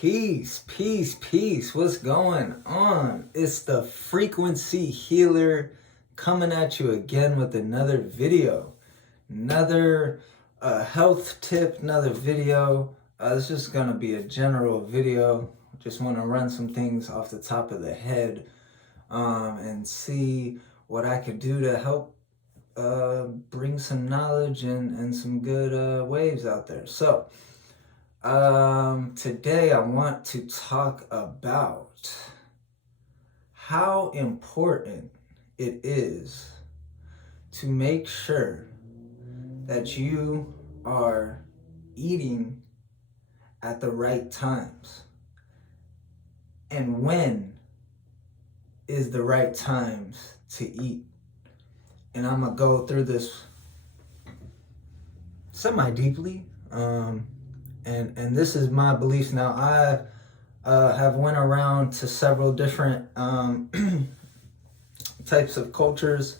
Peace, peace, peace. What's going on? It's the Frequency Healer coming at you again with another video. Another health tip, another video. It's just going to be a general video. Just want to run some things off the top of the head and see what I could do to help bring some knowledge and some good waves out there. So, today I want to talk about how important it is to make sure that you are eating at the right times. And when is the right times to eat? And I'm gonna go through this semi-deeply. And this is my beliefs. Now, I have went around to several different types of cultures.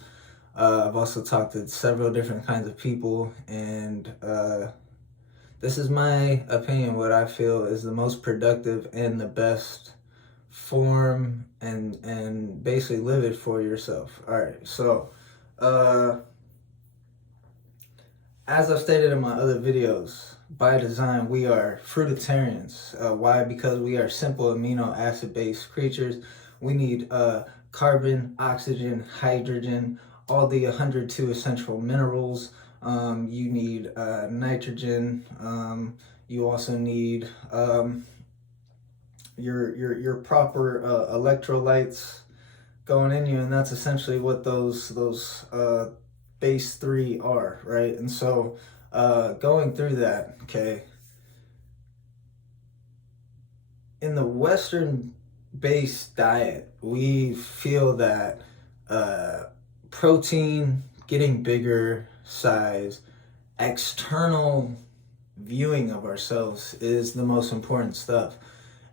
I've also talked to several different kinds of people, and this is my opinion, what I feel is the most productive and the best form, and basically live it for yourself. All right, so as I've stated in my other videos, by design, we are fruitarians. Why? Because we are simple amino acid based creatures. We need carbon, oxygen, hydrogen, all the 102 essential minerals. You need nitrogen. You also need your proper electrolytes going in you, and that's essentially what those base three are, right? And so going through that, okay, in the Western based diet, we feel that protein, getting bigger size, external viewing of ourselves is the most important stuff.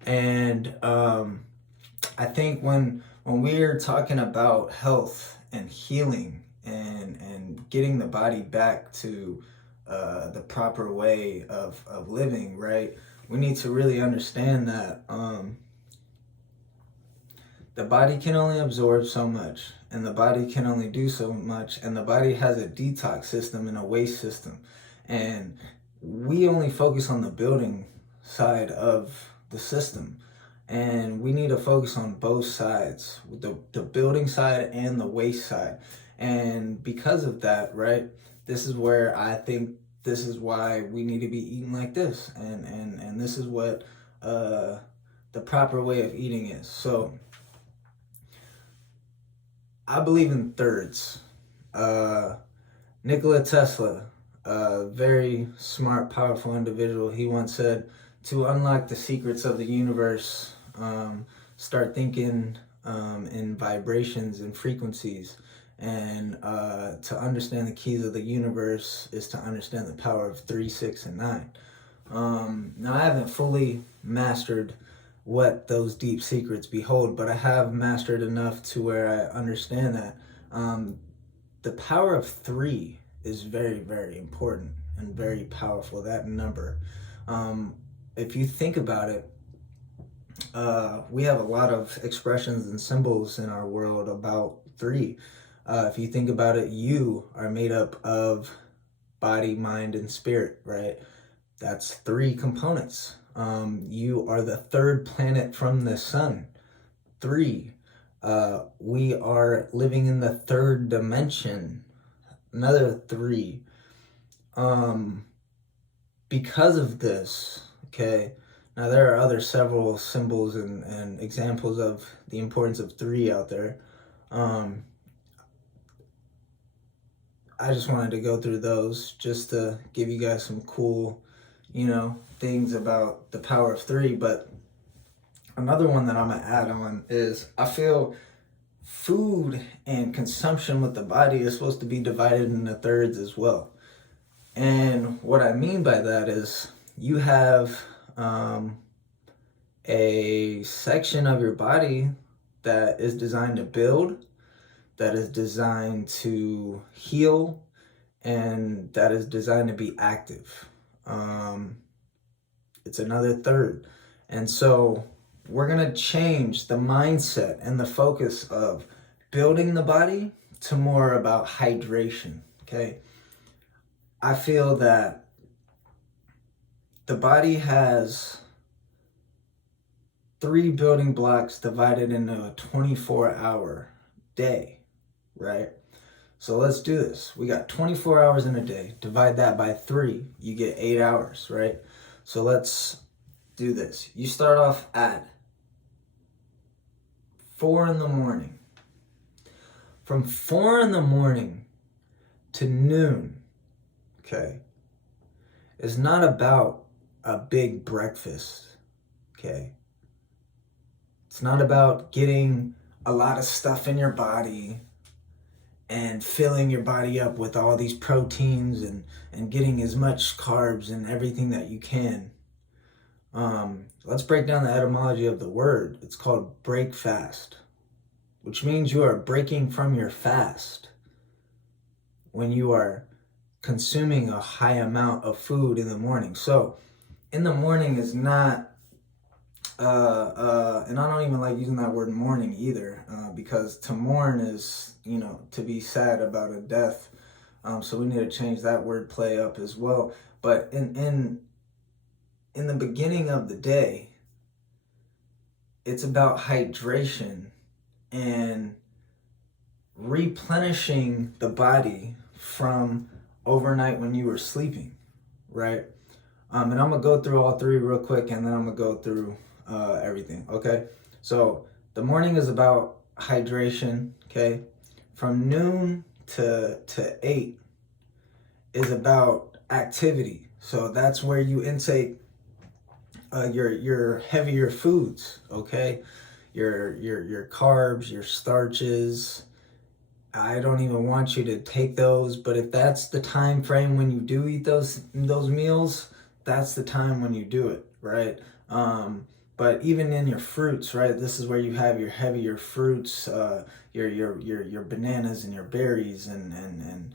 And I think when we're talking about health and healing and getting the body back to the proper way of living, right? We need to really understand that the body can only absorb so much, and the body can only do so much, and the body has a detox system and a waste system. And we only focus on the building side of the system. And we need to focus on both sides, the building side and the waste side. And because of that, right, this is where I think this is why we need to be eating like this. And this is what the proper way of eating is. So I believe in thirds. Nikola Tesla, a very smart, powerful individual, he once said, to unlock the secrets of the universe, start thinking in vibrations and frequencies. And to understand the keys of the universe is to understand the power of 3, 6, and 9. Now, I haven't fully mastered what those deep secrets behold, but I have mastered enough to where I understand that the power of 3 is very, very important and very powerful, that number. If you think about it, we have a lot of expressions and symbols in our world about 3. If you think about it, you are made up of body, mind, and spirit, right? That's 3 components. You are the 3rd planet from the sun. 3. We are living in the 3rd dimension. Another 3. Because of this, okay, now there are other several symbols and examples of the importance of 3 out there. I just wanted to go through those just to give you guys some cool, things about the power of 3. But another one that I'm gonna add on is I feel food and consumption with the body is supposed to be divided into thirds as well. And what I mean by that is you have a section of your body that is designed to build, that is designed to heal, and that is designed to be active. It's another third. And so we're going to change the mindset and the focus of building the body to more about hydration. Okay. I feel that the body has 3 building blocks divided into a 24-hour day, right? So let's do this. We got 24 hours in a day. Divide that by 3, you get 8 hours, right? So let's do this. You start off at 4 in the morning. From 4 in the morning to noon, okay, is not about a big breakfast, okay? It's not about getting a lot of stuff in your body and filling your body up with all these proteins and getting as much carbs and everything that you can. Let's break down the etymology of the word. It's called break fast, which means you are breaking from your fast when you are consuming a high amount of food in the morning. So in the morning is not, and I don't even like using that word morning either, because to mourn is, to be sad about a death. So we need to change that word play up as well. But in the beginning of the day, it's about hydration and replenishing the body from overnight when you were sleeping, right? And I'm gonna go through all 3 real quick, and then I'm gonna go through everything, okay? So the morning is about hydration, okay? From noon to 8 is about activity. So that's where you intake your heavier foods, okay? Your carbs, your starches. I don't even want you to take those, but if that's the time frame when you do eat those meals, that's the time when you do it, right? But even in your fruits, right? This is where you have your heavier fruits, your bananas and your berries and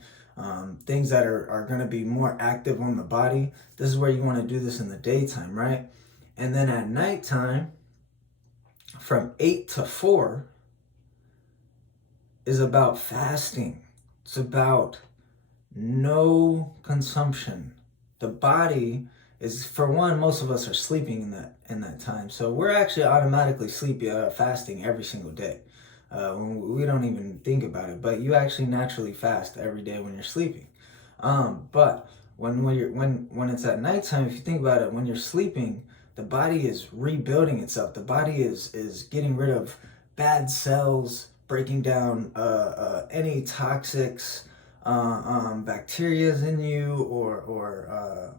things that are going to be more active on the body. This is where you want to do this in the daytime, right? And then at nighttime, from 8 to 4 is about fasting. It's about no consumption. The body is, for one, most of us are sleeping in that time. So we're actually automatically fasting every single day. We don't even think about it, but you actually naturally fast every day when you're sleeping. But when it's at nighttime, if you think about it, when you're sleeping, the body is rebuilding itself. The body is getting rid of bad cells, breaking down any toxics, bacterias in you, or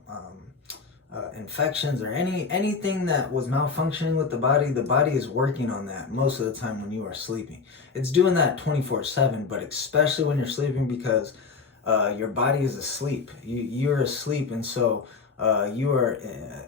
infections, or anything that was malfunctioning with the body is working on that most of the time when you are sleeping. It's doing that 24/7, but especially when you're sleeping, because your body is asleep. You're asleep, and so you are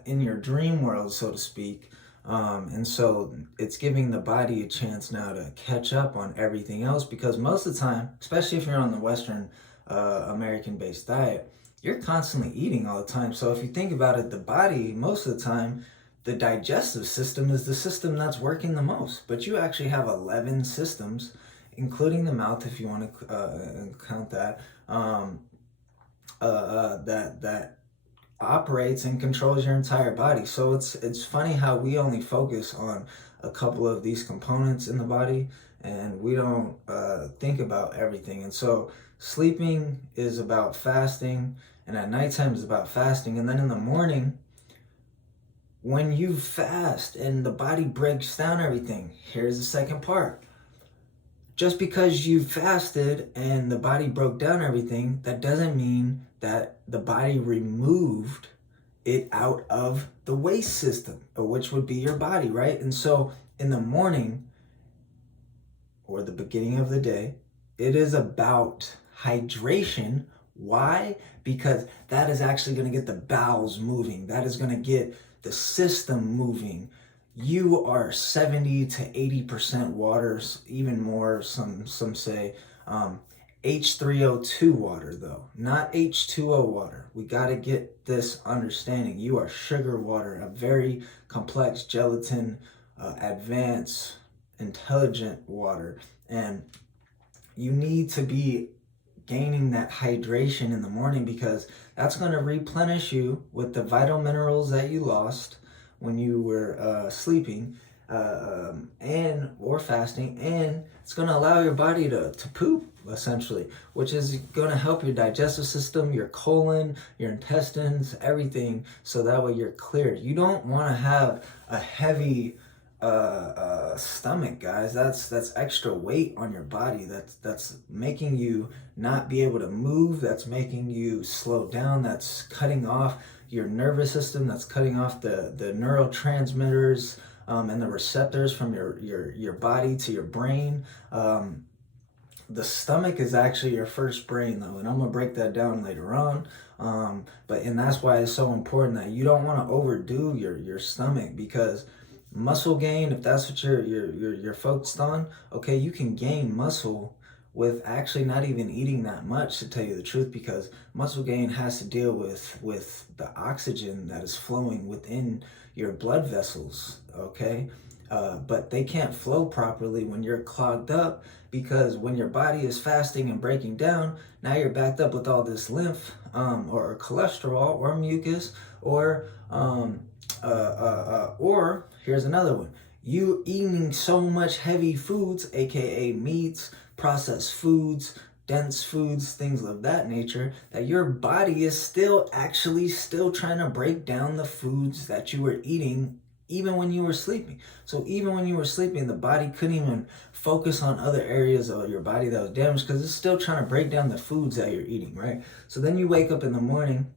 in your dream world, so to speak. And so it's giving the body a chance now to catch up on everything else, because most of the time, especially if you're on the Western American-based diet, you're constantly eating all the time. So if you think about it, the body, most of the time, the digestive system is the system that's working the most. But you actually have 11 systems, including the mouth, if you want to count that, that operates and controls your entire body. So it's funny how we only focus on a couple of these components in the body, and we don't think about everything. And so sleeping is about fasting, and at nighttime is about fasting. And then in the morning, when you fast and the body breaks down everything, here's the second part. Just because you fasted and the body broke down everything, that doesn't mean that the body removed it out of the waste system, which would be your body, right? And so in the morning, or the beginning of the day, it is about hydration. Why? Because that is actually going to get the bowels moving. That is going to get the system moving. You are 70 to 80% water, even more, some say. H3O2 water though, not H2O water. We got to get this understanding. You are sugar water, a very complex gelatin, advanced, intelligent water. And you need to be gaining that hydration in the morning, because that's going to replenish you with the vital minerals that you lost when you were sleeping and or fasting, and it's going to allow your body to poop essentially, which is going to help your digestive system, your colon, your intestines, everything, so that way you're cleared. You don't want to have a heavy stomach, guys. That's extra weight on your body. That's making you not be able to move. That's making you slow down. That's cutting off your nervous system. That's cutting off the neurotransmitters and the receptors from your body to your brain. The stomach is actually your first brain though, and I'm gonna break that down later on. And that's why it's so important that you don't want to overdo your stomach, because muscle gain, if that's what you're focused on, okay, you can gain muscle with actually not even eating that much, to tell you the truth, because muscle gain has to deal with the oxygen that is flowing within your blood vessels, okay? But they can't flow properly when you're clogged up, because when your body is fasting and breaking down, now you're backed up with all this lymph or cholesterol or mucus or here's another one. You eating so much heavy foods, aka meats, processed foods, dense foods, things of that nature, that your body is still trying to break down the foods that you were eating even when you were sleeping. So even when you were sleeping, the body couldn't even focus on other areas of your body that was damaged, because it's still trying to break down the foods that you're eating, right? So then you wake up in the morning,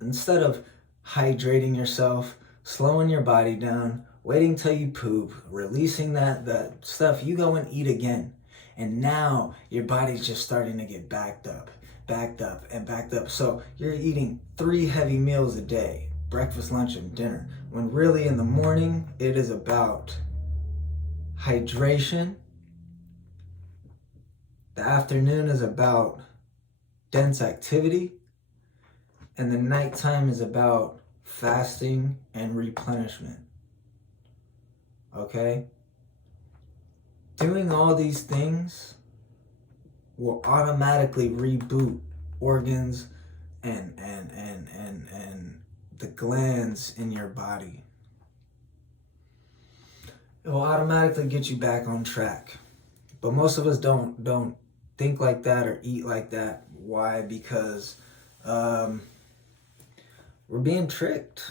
instead of hydrating yourself, slowing your body down, waiting till you poop, releasing that stuff, you go and eat again. And now your body's just starting to get backed up. So you're eating 3 heavy meals a day, breakfast, lunch, and dinner, when really in the morning it is about hydration. The afternoon is about dense activity, and the nighttime is about fasting and replenishment. Okay? Doing all these things will automatically reboot organs and the glands in your body. It will automatically get you back on track. But most of us don't think like that or eat like that. Why? Because we're being tricked.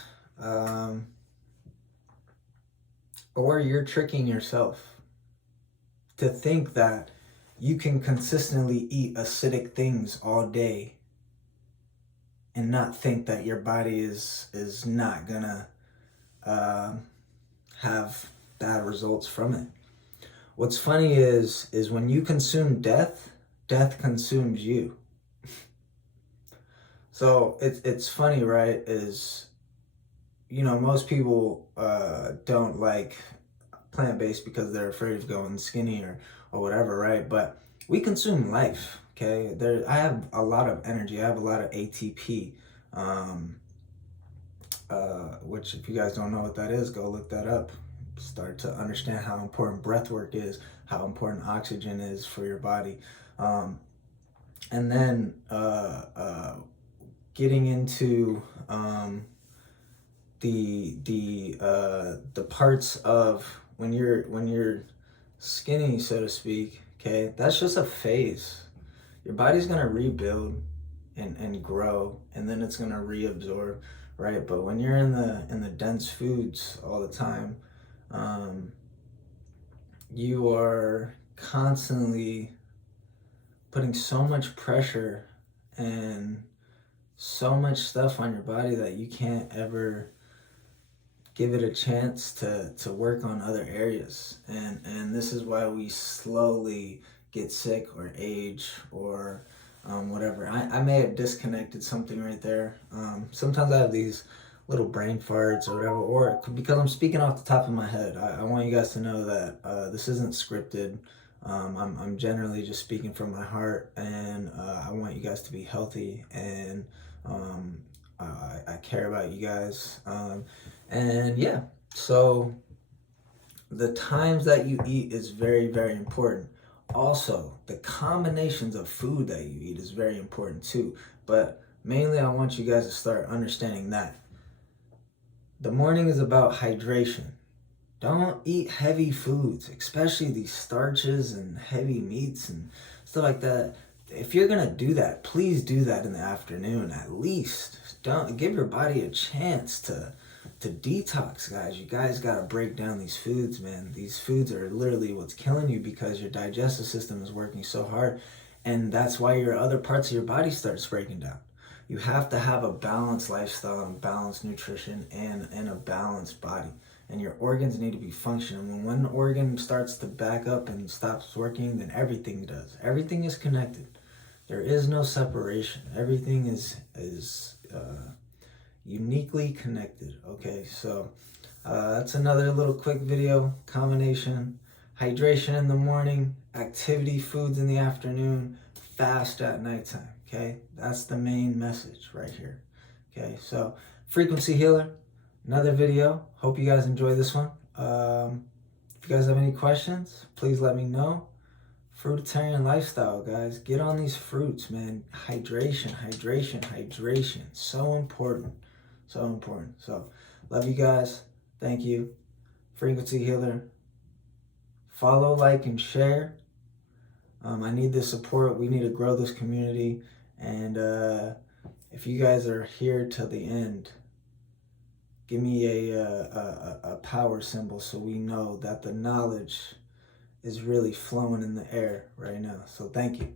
Or you're tricking yourself to think that you can consistently eat acidic things all day and not think that your body is not gonna have bad results from it. What's funny is when you consume death consumes you. So it's funny, right? Is, you know, most people don't like plant-based because they're afraid of going skinny or whatever, right? But we consume life, okay? I have a lot of energy. I have a lot of ATP, which, if you guys don't know what that is, go look that up. Start to understand how important breath work is, how important oxygen is for your body. And then getting into the parts of when you're skinny, so to speak, okay, that's just a phase. Your body's gonna rebuild and grow, and then it's gonna reabsorb, right? But when you're in the dense foods all the time, you are constantly putting so much pressure and so much stuff on your body that you can't ever give it a chance to work on other areas. And this is why we slowly get sick or age or whatever. I may have disconnected something right there. Sometimes I have these little brain farts or whatever, or because I'm speaking off the top of my head. I want you guys to know that this isn't scripted. I'm generally just speaking from my heart, and I want you guys to be healthy, and I care about you guys. And yeah, so the times that you eat is very, very important. Also, the combinations of food that you eat is very important too. But mainly, I want you guys to start understanding that the morning is about hydration. Don't eat heavy foods, especially these starches and heavy meats and stuff like that. If you're gonna do that, please do that in the afternoon at least. Don't give your body a chance to detox, guys. You guys gotta break down these foods, man. These foods are literally what's killing you because your digestive system is working so hard, and that's why your other parts of your body starts breaking down. You have to have a balanced lifestyle and balanced nutrition and a balanced body. And your organs need to be functioning. When one organ starts to back up and stops working, then everything does. Everything is connected. There is no separation. Everything is uniquely connected. Okay, so that's another little quick video combination. Hydration in the morning, activity foods in the afternoon, fast at nighttime. Okay, that's the main message right here. Okay, so frequency healer, another video. Hope you guys enjoy this one. If you guys have any questions, please let me know. Fruitarian lifestyle, guys. Get on these fruits, man. Hydration, hydration, hydration. So important. So important. So, love you guys. Thank you. Frequency healer. Follow, like, and share. I need the support. We need to grow this community. And if you guys are here till the end, give me a power symbol so we know that the knowledge is really flowing in the air right now. So thank you.